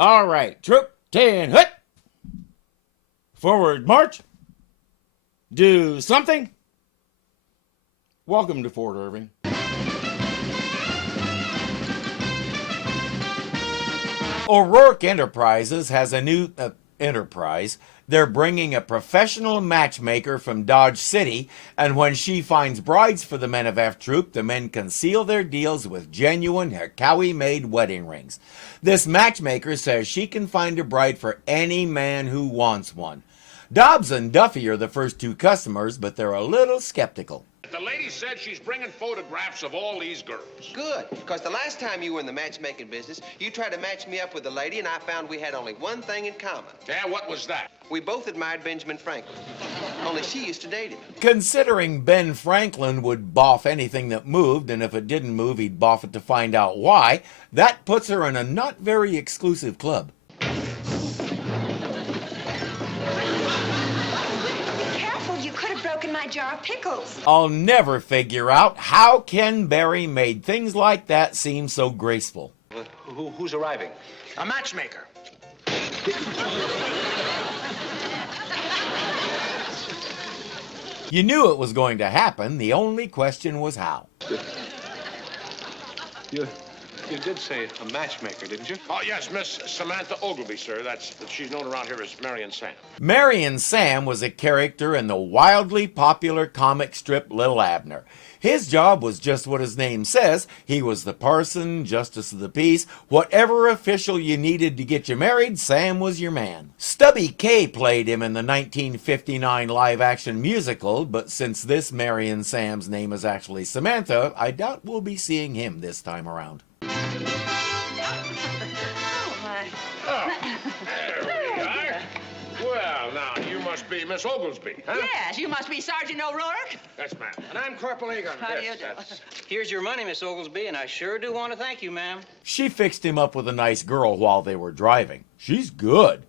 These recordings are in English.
All right, troop 10, hut! Forward march. Do something. Welcome to Fort Irving. O'Rourke Enterprises has a new enterprise. They're bringing a professional matchmaker from Dodge City, and when she finds brides for the men of F Troop, the men conceal their deals with genuine Hikawi-made wedding rings. This matchmaker says she can find a bride for any man who wants one. Dobbs and Duffy are the first two customers, but they're a little skeptical. The lady said she's bringing photographs of all these girls. Good, because the last time you were in the matchmaking business, you tried to match me up with a lady, and I found we had only one thing in common. Yeah, what was that? We both admired Benjamin Franklin, only she used to date him. Considering Ben Franklin would boff anything that moved, and if it didn't move, he'd boff it to find out why, that puts her in a not very exclusive club. Broken my jar of pickles. I'll never figure out how Ken Berry made things like that seem so graceful. Who's arriving? A matchmaker. You knew it was going to happen. The only question was how. You did say a matchmaker, didn't you? Oh, yes, Miss Samantha Ogilvy, sir. She's known around here as Marion Sam. Marion Sam was a character in the wildly popular comic strip Little Abner. His job was just what his name says. He was the parson, justice of the peace, whatever official you needed to get you married, Sam was your man. Stubby Kaye played him in the 1959 live-action musical, but since this Marion Sam's name is actually Samantha, I doubt we'll be seeing him this time around. Oh, there we are. Well, now, you must be Miss Oglesby, huh? Yes, you must be Sergeant O'Rourke. Yes, ma'am. And I'm Corporal Egan. How do you do? Here's your money, Miss Oglesby, and I sure do want to thank you, ma'am. She fixed him up with a nice girl while they were driving. She's good.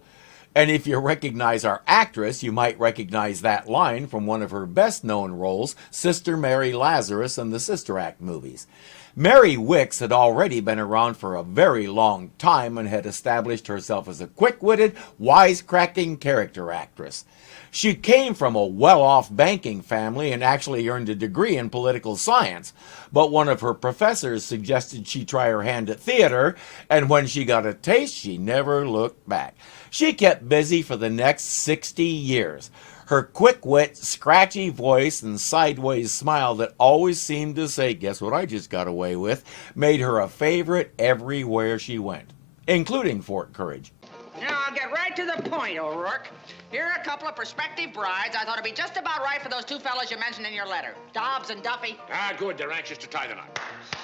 And if you recognize our actress, you might recognize that line from one of her best-known roles, Sister Mary Lazarus in the Sister Act movies. Mary Wicks had already been around for a very long time and had established herself as a quick-witted, wisecracking character actress. She came from a well-off banking family and actually earned a degree in political science, but one of her professors suggested she try her hand at theater, and when she got a taste, she never looked back. She kept busy for the next 60 years. Her quick wit, scratchy voice, and sideways smile that always seemed to say, "Guess what I just got away with," made her a favorite everywhere she went, including Fort Courage. Now, I'll get right to the point, O'Rourke. Here are a couple of prospective brides. I thought it'd be just about right for those two fellows you mentioned in your letter, Dobbs and Duffy. Ah, good. They're anxious to tie the knot.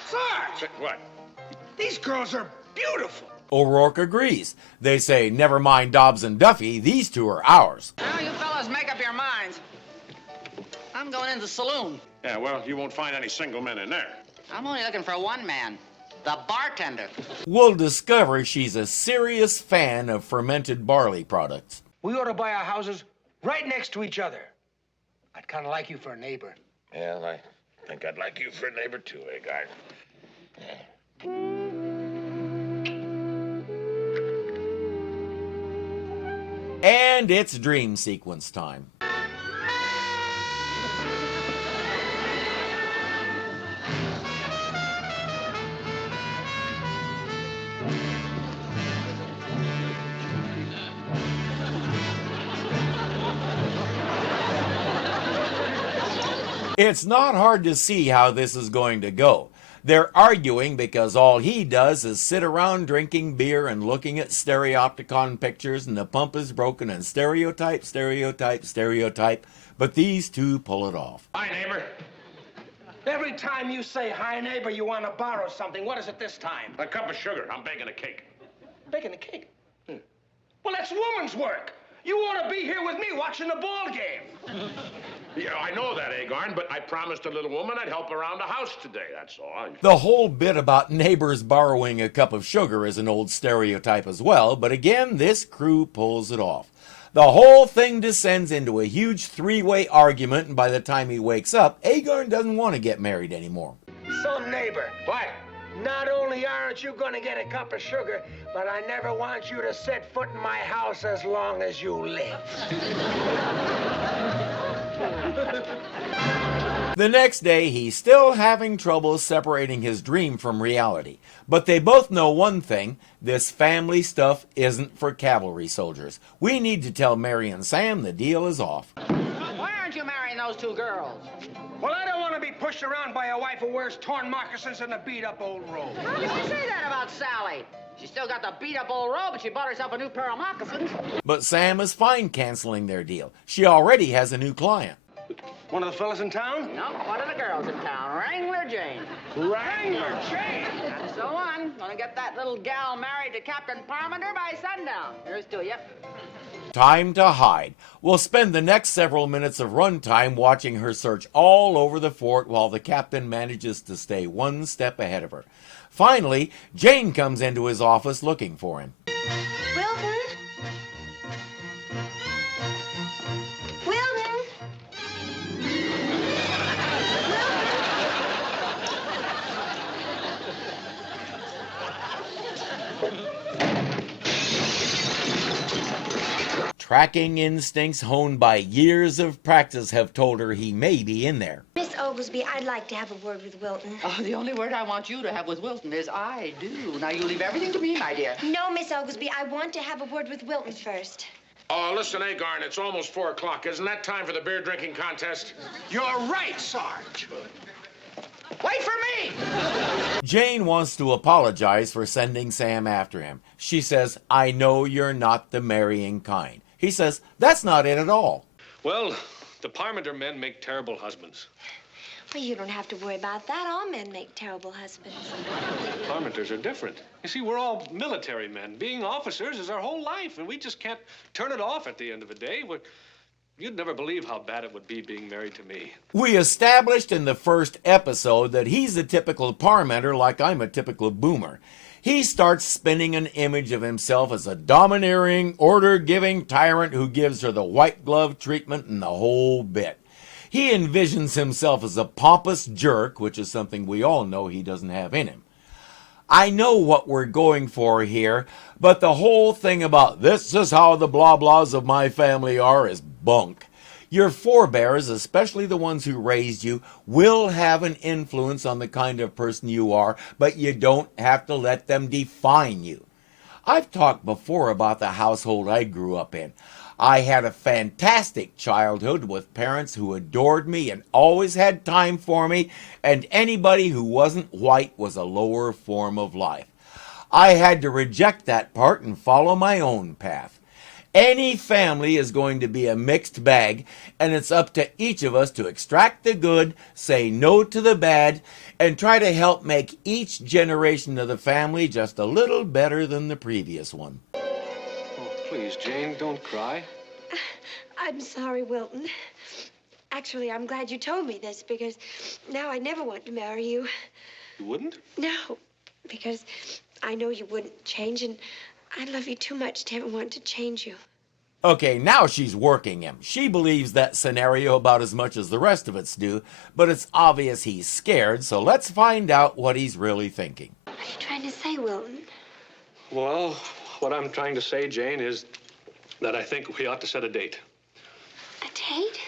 Sarge! What? These girls are beautiful. O'Rourke agrees. They say, "Never mind Dobbs and Duffy, these two are ours." Now, you fellows make up your minds. I'm going in the saloon. Yeah, well, you won't find any single men in there. I'm only looking for one man, the bartender. We'll discover she's a serious fan of fermented barley products. We ought to buy our houses right next to each other. I'd kind of like you for a neighbor. Yeah, I think I'd like you for a neighbor, too, Agard. And it's dream sequence time. It's not hard to see how this is going to go. They're arguing because all he does is sit around drinking beer and looking at stereopticon pictures, and the pump is broken, and stereotype, stereotype, stereotype. But these two pull it off. Hi, neighbor. Every time you say hi, neighbor, you want to borrow something. What is it this time? A cup of sugar. I'm baking a cake. Baking a cake? Well, that's woman's work. You ought to be here with me watching the ball game. Yeah, I know that, Agarn, but I promised a little woman I'd help around the house today, that's all. The whole bit about neighbors borrowing a cup of sugar is an old stereotype as well, but again, this crew pulls it off. The whole thing descends into a huge three-way argument, and by the time he wakes up, Agarn doesn't want to get married anymore. So, neighbor, What? Not only aren't you gonna get a cup of sugar, but I never want you to set foot in my house as long as you live. The next day, he's still having trouble separating his dream from reality. But they both know one thing: this family stuff isn't for cavalry soldiers. We need to tell Mary and Sam the deal is off. Why aren't you marrying those two girls? Well, I don't want to be pushed around by a wife who wears torn moccasins and a beat-up old robe. How can you say that about Sally? She still got the beat-up old robe, but she bought herself a new pair of moccasins. But Sam is fine canceling their deal. She already has a new client. One of the fellas in town? No, one of the girls in town, Wrangler Jane. Wrangler Jane! That's the one. Gonna get that little gal married to Captain Parmenter by sundown. Here's to you. Time to hide. We'll spend the next several minutes of runtime watching her search all over the fort while the captain manages to stay one step ahead of her. Finally, Jane comes into his office looking for him. Wilton? Wilton? Tracking instincts honed by years of practice have told her he may be in there. Miss Oglesby, I'd like to have a word with Wilton. Oh, the only word I want you to have with Wilton is I do. Now, you leave everything to me, my dear. No, Miss Oglesby, I want to have a word with Wilton first. Oh, listen, Agarn, it's almost 4 o'clock. Isn't that time for the beer drinking contest? You're right, Sarge. Wait for me! Jane wants to apologize for sending Sam after him. She says, "I know you're not the marrying kind." He says, "That's not it at all." Well, the Parmenter men make terrible husbands. Well, you don't have to worry about that. All men make terrible husbands. Parmenters are different. You see, we're all military men. Being officers is our whole life, and we just can't turn it off at the end of the day. You'd never believe how bad it would be being married to me. We established in the first episode that he's a typical Parmenter like I'm a typical boomer. He starts spinning an image of himself as a domineering, order-giving tyrant who gives her the white glove treatment and the whole bit. He envisions himself as a pompous jerk, which is something we all know he doesn't have in him. I know what we're going for here, but the whole thing about "this is how the blah-blahs of my family are" is bunk. Your forebears, especially the ones who raised you, will have an influence on the kind of person you are, but you don't have to let them define you. I've talked before about the household I grew up in. I had a fantastic childhood with parents who adored me and always had time for me, and anybody who wasn't white was a lower form of life. I had to reject that part and follow my own path. Any family is going to be a mixed bag, and it's up to each of us to extract the good, say no to the bad, and try to help make each generation of the family just a little better than the previous one. Oh, please, Jane, don't cry. I'm sorry, Wilton. Actually, I'm glad you told me this, because now I never want to marry you. You wouldn't? No, because I know you wouldn't change, and I love you too much to ever want to change you. Okay, now she's working him. She believes that scenario about as much as the rest of us do, but it's obvious he's scared, so let's find out what he's really thinking. What are you trying to say, Wilton? Well, what I'm trying to say, Jane, is that I think we ought to set a date. A date?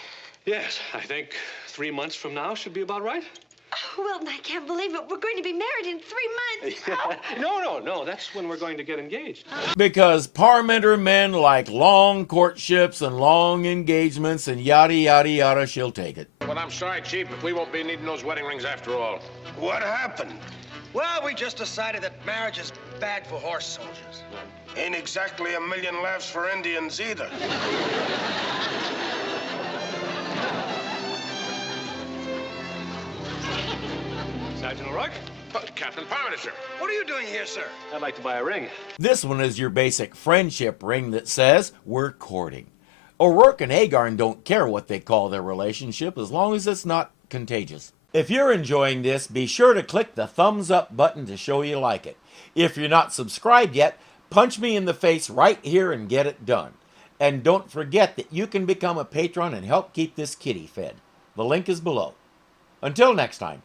Yes, I think 3 months from now should be about right. Oh, Wilton, I can't believe it. We're going to be married in 3 months. Oh. No. That's when we're going to get engaged. Because Parmenter men like long courtships and long engagements and yada yada yada, she'll take it. Well, I'm sorry, Chief, but we won't be needing those wedding rings after all. What happened? Well, we just decided that marriage is bad for horse soldiers. Ain't exactly a million laughs for Indians either. Sergeant O'Rourke? Captain Parmenter, sir. What are you doing here, sir? I'd like to buy a ring. This one is your basic friendship ring that says, "We're courting." O'Rourke and Agarn don't care what they call their relationship as long as it's not contagious. If you're enjoying this, be sure to click the thumbs up button to show you like it. If you're not subscribed yet, punch me in the face right here and get it done. And don't forget that you can become a patron and help keep this kitty fed. The link is below. Until next time.